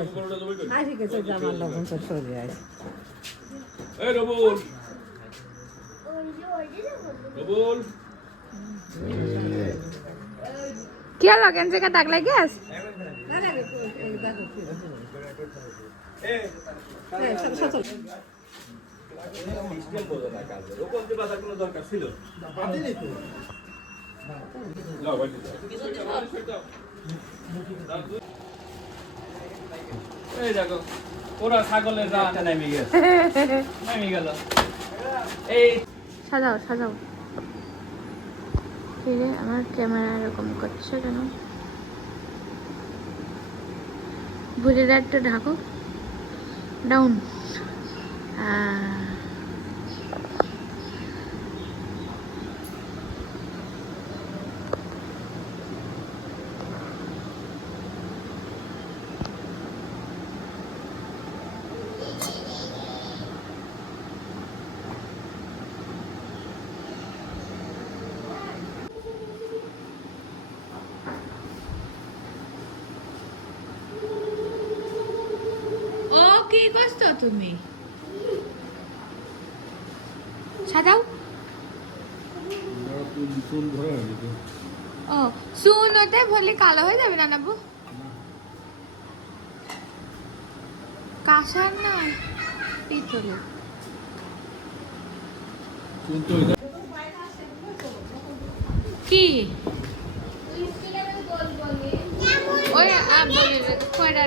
আজকে তো জামার লবণ তো সরে আছে এই রবুল রবুল কি হলো কেন জায়গা দাগ লাগে গেছ না না এই দেখো কি এই সব সিস্টেম বলে না কাজে রকম যে বাজার কোনো দরকার ছিল বাতিলই তো যাও বাড়ি যাও এই দেখো ওরা ছাগলের রাত নেমে গেছে নেমে গেল এই সাজাও সাজাও ফিরে আমার ক্যামেরা এরকম করছে কেন ভুলিটা একটু ঢাকো ডাউন ও কি করছো তুমি সাজাও ও সুন ওতে ভলি কালো হয়ে যাবে না নাবু কাঁসার না পিতলে কি ওই বলে কয়টা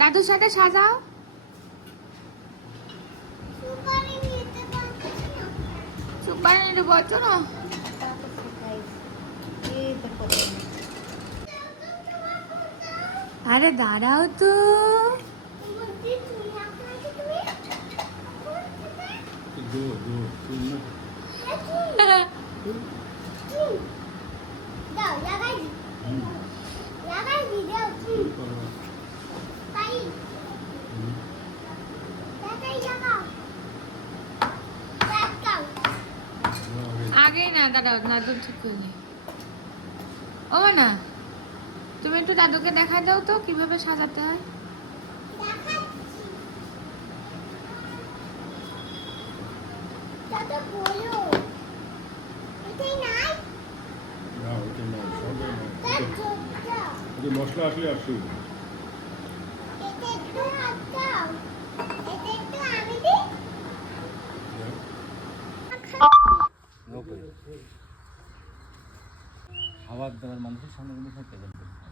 দাদুর সাথে সাজাও সুপারি নিতে পারছো না আরে দাঁড়াও তো আগে না দাঁড়াও দাদু ঠিক করিনি ও না তুমি একটু দাদুকে দেখা দাও তো কিভাবে সাজাতে হয় মশলা আসলে আসি খাবার দাবার মানুষের সামনে কিন্তু থাকতে পারবে